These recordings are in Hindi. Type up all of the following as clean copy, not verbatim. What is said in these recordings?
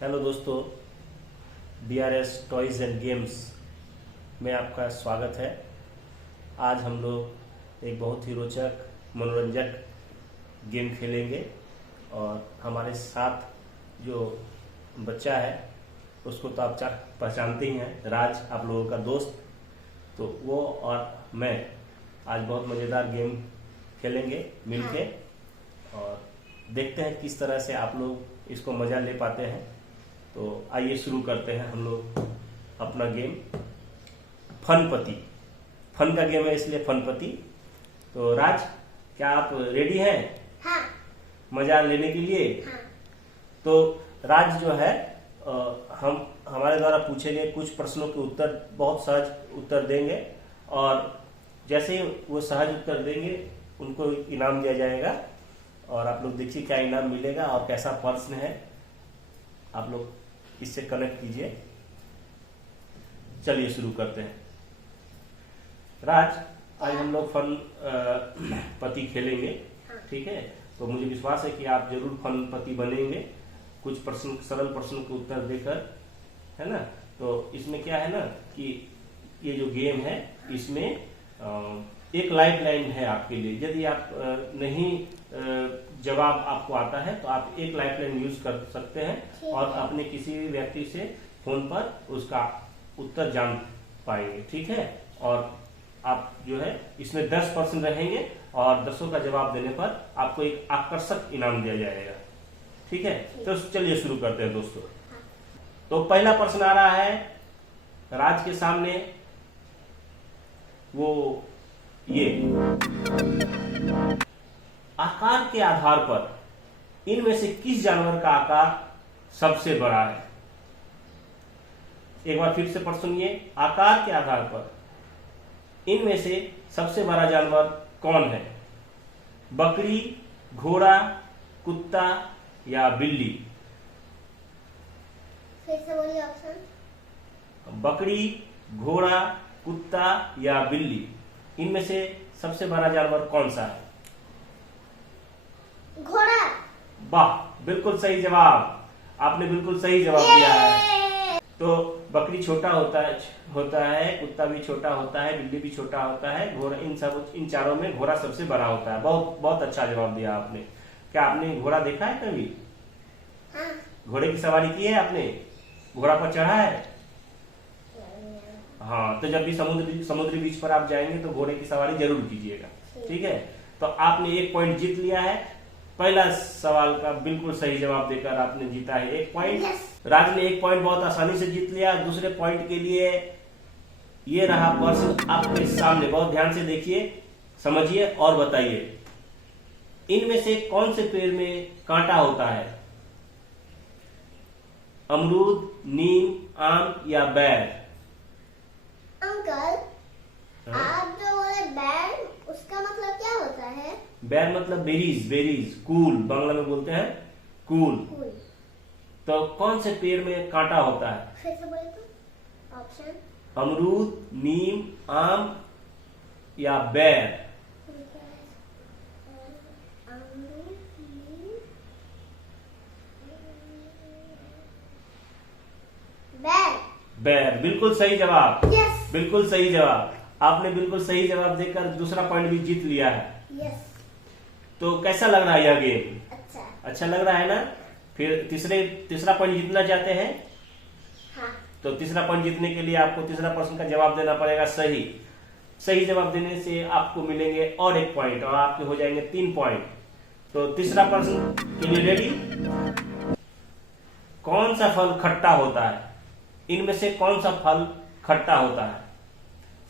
हेलो दोस्तों, BRS टॉयज़ एंड गेम्स में आपका स्वागत है। आज हम लोग एक बहुत ही रोचक मनोरंजक गेम खेलेंगे और हमारे साथ जो बच्चा है उसको तो आप पहचानते ही हैं, राज, आप लोगों का दोस्त। तो वो और मैं आज बहुत मज़ेदार गेम खेलेंगे मिलके और देखते हैं किस तरह से आप लोग इसको मज़ा ले पाते हैं। तो आइए शुरू करते हैं हम लोग अपना गेम फनपति। फन का गेम है इसलिए फनपति। तो राज, क्या आप रेडी हैं? हाँ। मजा लेने के लिए? हाँ। तो राज जो है हम हमारे द्वारा पूछे गए कुछ प्रश्नों के उत्तर बहुत सहज उत्तर देंगे और जैसे ही वो सहज उत्तर देंगे उनको इनाम दिया जाएगा। और आप लोग देखिए क्या इनाम मिलेगा और कैसा प्रश्न है, आप लोग इससे कनेक्ट कीजिए। चलिए शुरू करते हैं। राज, आज हम लोग फन पति खेलेंगे, ठीक है? तो मुझे विश्वास है कि आप जरूर फन पति बनेंगे कुछ प्रश्न, सरल प्रश्नों के उत्तर देकर, है ना? तो इसमें क्या है ना कि ये जो गेम है इसमें एक लाइफ लाइन है आपके लिए। यदि आप नहीं जवाब आपको आता है तो आप एक लाइफ लाइन यूज कर सकते हैं और अपने किसी भी व्यक्ति से फोन पर उसका उत्तर जान पाएंगे, ठीक है? और आप जो है इसमें 10% रहेंगे और 10 का जवाब देने पर आपको एक आकर्षक इनाम दिया जाएगा, ठीक है? तो चलिए शुरू करते हैं दोस्तों। तो पहला प्रश्न आ रहा है राज के सामने, वो ये आकार के आधार पर इनमें से किस जानवर का आकार सबसे बड़ा है? एक बार फिर से प्रश्न सुनिए। आकार के आधार पर इनमें से सबसे बड़ा जानवर कौन है? बकरी, घोड़ा, कुत्ता या बिल्ली? फिर से बोलिए ऑप्शन। बकरी, घोड़ा, कुत्ता या बिल्ली, इनमें से सबसे बड़ा जानवर कौन सा है? घोड़ा। वाह, बिल्कुल सही जवाब। आपने बिल्कुल सही जवाब दिया है। तो बकरी छोटा होता है, कुत्ता भी छोटा होता है, बिल्ली भी छोटा होता है, घोड़ा, इन चारों में घोड़ा सबसे बड़ा होता है। बहुत बहुत अच्छा जवाब दिया आपने। क्या आपने घोड़ा देखा है कभी? हाँ। घोड़े की सवारी की है आपने? घोड़ा पर चढ़ा है? हाँ, तो जब भी समुद्री बीच पर आप जाएंगे तो घोड़े की सवारी जरूर कीजिएगा, ठीक है? तो आपने 1 पॉइंट जीत लिया है। पहला सवाल का बिल्कुल सही जवाब देकर आपने जीता है 1 पॉइंट। राज ने 1 पॉइंट बहुत आसानी से जीत लिया। दूसरे पॉइंट के लिए ये रहा प्रश्न आपके सामने, बहुत ध्यान से देखिए, समझिए और बताइए। इनमें से कौन से पेड़ में कांटा होता है? अमरूद, नीम, आम या बैर? अंकल, आप जो बोले बैर, उसका मतलब क्या होता है? बैर मतलब बेरीज, कूल, बांग्ला में बोलते हैं कूल। तो कौन से पेड़ में कांटा होता है? फिर से बोले तो ऑप्शन। अमरूद, नीम, आम या बैर? बैर। बैर, बिल्कुल सही जवाब। यस। बिल्कुल सही जवाब। आपने बिल्कुल सही जवाब देकर दूसरा पॉइंट भी जीत लिया है। यस। तो कैसा लग रहा है यह गेम? अच्छा लग रहा है ना? फिर तीसरा पॉइंट जीतना चाहते हैं? हाँ। तो तीसरा पॉइंट जीतने के लिए आपको तीसरा प्रश्न का जवाब देना पड़ेगा सही जवाब देने से आपको मिलेंगे और 1 पॉइंट और आपके हो जाएंगे 3 पॉइंट। तो तीसरा प्रश्न के लिए रेडी? कौन सा फल खट्टा होता है? इनमें से कौन सा फल खट्टा होता है?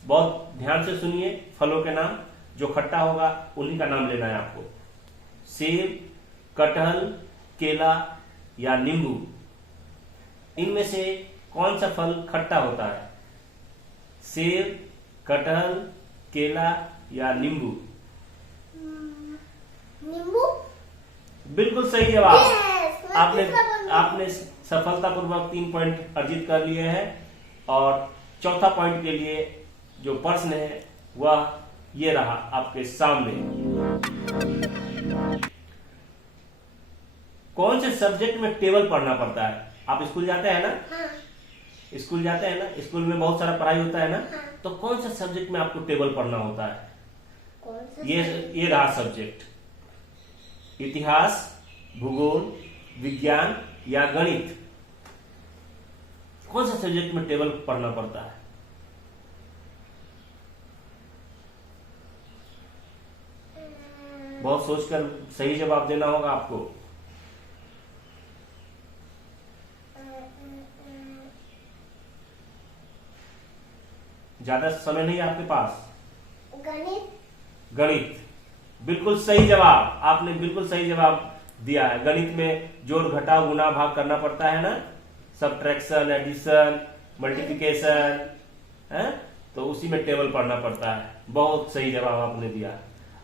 बहुत ध्यान से सुनिए फलों के नाम। जो खट्टा होगा उन्हीं का नाम लेना है आपको। सेब, कटहल, केला या नींबू, इनमें से कौन सा फल खट्टा होता है? सेब, कटहल, केला या नींबू? नींबू। बिल्कुल सही जवाब। Yes, आपने सफलतापूर्वक 3 पॉइंट अर्जित कर लिए हैं और चौथा पॉइंट के लिए जो प्रश्न है वह ये रहा आपके सामने। कौन से सब्जेक्ट में टेबल पढ़ना पड़ता है? आप स्कूल जाते हैं ना? हाँ। स्कूल जाते हैं ना? स्कूल में बहुत सारा पढ़ाई होता है ना? हाँ। तो कौन सा सब्जेक्ट में आपको टेबल पढ़ना होता है? कौन सा? ये रहा सब्जेक्ट, इतिहास, भूगोल, विज्ञान या गणित। कौन सा सब्जेक्ट में टेबल पढ़ना पड़ता है? बहुत सोचकर सही जवाब देना होगा आपको। ज्यादा समय नहीं है आपके पास। गणित। गणित, बिल्कुल सही जवाब। आपने बिल्कुल सही जवाब दिया है। गणित में जोड़ घटाव गुणा भाग करना पड़ता है ना, सबट्रैक्शन, एडिशन, मल्टीप्लिकेशन है, तो उसी में टेबल पढ़ना पड़ता है। बहुत सही जवाब आपने दिया।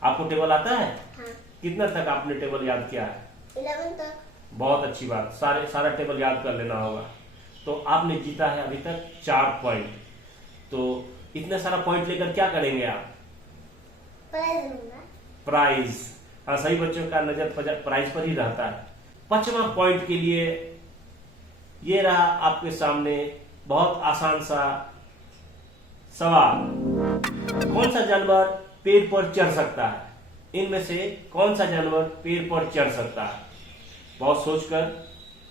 आपको टेबल आता है? हाँ। कितना तक आपने टेबल याद किया है? 11 तक। बहुत अच्छी बात, सारा टेबल याद कर लेना होगा। तो आपने जीता है अभी तक 4 पॉइंट। तो इतना सारा पॉइंट लेकर क्या करेंगे आप? प्राइज लूंगा। प्राइज, हाँ सही, बच्चों का नजर प्राइज पर ही रहता है। 5वां पॉइंट के लिए ये रहा आपके सामने बहुत आसान सा सवाल। कौन सा जानवर पेड़ पर चढ़ सकता है? इनमें से कौन सा जानवर पेड़ पर चढ़ सकता है? बहुत सोचकर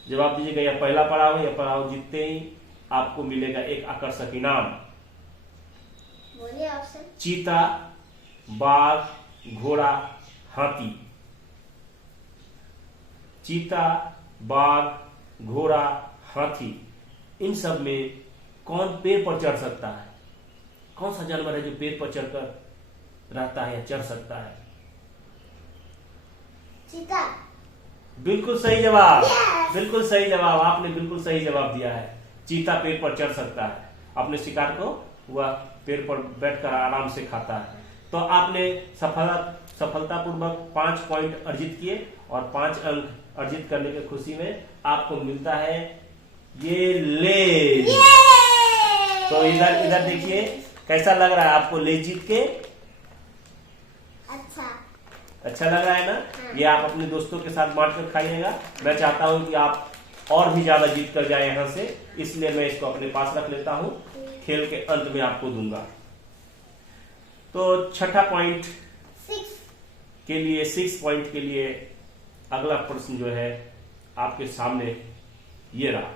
जवाब दीजिएगा। यह पहला पड़ाव है। यह पड़ाव जीतते ही आपको मिलेगा एक आकर्षक इनाम। बोलिए ऑप्शन। चीता, बाघ, घोड़ा, हाथी। चीता, बाघ, घोड़ा, हाथी, इन सब में कौन पेड़ पर चढ़ सकता है? कौन सा जानवर है जो पेड़ पर चढ़कर रहता है या चढ़ सकता है? चीता। बिल्कुल सही जवाब। Yes! बिल्कुल सही जवाब, आपने बिल्कुल सही जवाब दिया है। चीता पेड़ पर चढ़ सकता है। अपने शिकार को वह पेड़ पर बैठकर आराम से खाता है। तो आपने सफलतापूर्वक 5 पॉइंट अर्जित किए और 5 अंक अर्जित करने की खुशी में आपको मिलता है ये लेज। तो इधर देखिए, कैसा लग रहा है आपको लेज जीत के? अच्छा लग रहा है ना? हाँ। ये आप अपने दोस्तों के साथ बांटकर खाइएगा। मैं चाहता हूं कि आप और भी ज्यादा जीत कर जाए यहां से, इसलिए मैं इसको अपने पास रख लेता हूं। खेल के अंत में आपको दूंगा। तो 6 पॉइंट के लिए, 6 पॉइंट के लिए अगला प्रश्न जो है आपके सामने ये रहा।